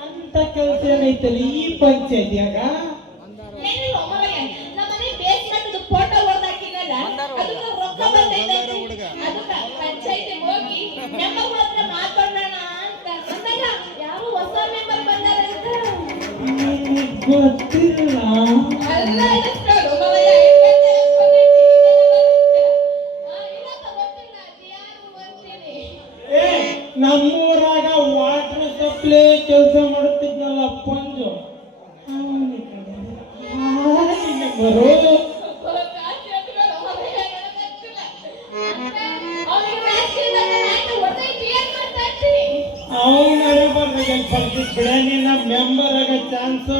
ಅಂತ ಕೆಲಸ ಏನೈತಲ್ಲ? ಈ ಪಂಚಾಯತಿಯಾಗ ಅಂತೆ. ಹೋಗಿ ಹತ್ರ ಮಾತಾಡೋಣ ಅಂತ. ಅಂದಾಗ ಹೊಸ ಬಂದಾರಂತ. ಗೊತ್ತಿಲ್ಲ ಅಲ್ಲ ನಮ್ಮೂರಾಗ ವಾಟರ್ ಸಪ್ಲೈ ಕೆಲಸ ಮಾಡುತ್ತಿದ್ನಲ್ಲ ಪಂಜು. ಬರೋ ಬರ್ತಿದ್ ಬಿಡ ನಿನ್ನ ಮೆಂಬರ್ ಆಗ ಚಾನ್ಸ್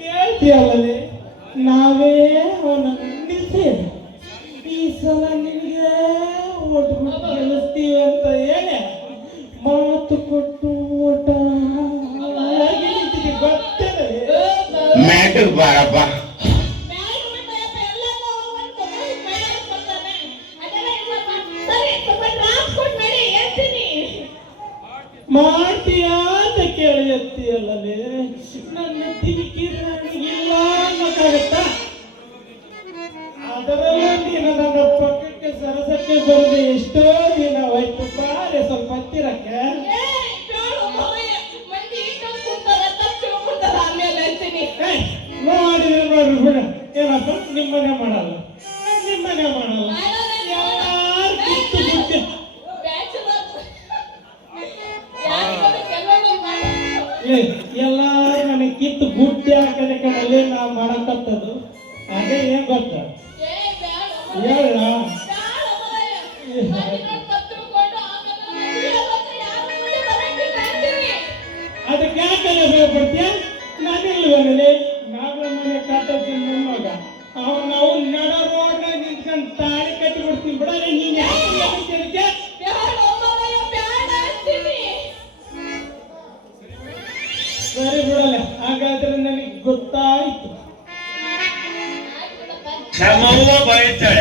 ಕೇಳ್ತೀಯಲ್ಲೇ ನಾವೇ ನಿಲ್ಸೇವೆ ಈ ಸಲ ನಿನಗೆ ಓಟ್ ಗೆಲ್ಲಿಸ್ತೀವಿ ಅಂತ ಹೇಳಿ ಮಾತು ಕೊಟ್ಟು ಓಟ. ಮ್ಯಾಟರ್ ಬಾರಪ್ಪ. ಮಾಡ್ತೀಯಾ ಅಂತ ಕೇಳಿ ಎತ್ತೀಯಲ್ಲೇ ನನ್ನ ತಿರುಗಿ ಇಲ್ಲ ಅನ್ನೋಕ್ಕಾಗತ್ತ ಅದರಲ್ಲೂ ನೀನು ನನ್ನ ಪಕ್ಕಕ್ಕೆ ಸರಸಕ್ಕೆ ಬರದೆ ಎಷ್ಟೋ ದಿನ ಹೋಯ್ತು. ಬಾರೆ ಸ್ವಲ್ಪ ಹತ್ತಿರಕ್ಕೆ. ಏ, ನೋಡಿದ್ರೆ ನೋಡ್ರಿ ಬಿಡ. ಏನಪ್ಪ? ನಿಮ್ಮನೆ ಮಾಡಲ್ಲ. ನಿಮ್ಮನೆ ಮಾಡಲ್ಲ. ಎಲ್ಲಾರು ನನಗೆ ಕಿತ್ತು ಬುಟ್ಟಿ ಹಾಕದೆ ಕಡಲೆ ನಾ ಮಾಡಕತ್ತದು ಅದೇ ಏನ್ ಗೊತ್ತ? ಹೇಳ. ಅದಕ್ಕೆ ಯಾಕಲ್ಲ ಭಯಪಡ್ತೀಯ ನಾನಿಲ್ವನಲ್ಲಿ ನಾಗರ ಮನೆ ಕಾಟಕ್ಕೆ ಸರಿ ಬಿಡಲ್ಲ. ಹಾಗಾದ್ರೆ ನನಗೆ ಗೊತ್ತಾಯ್ತು. ನಮ್ಮವ್ವ ಬೈತಾಳೆ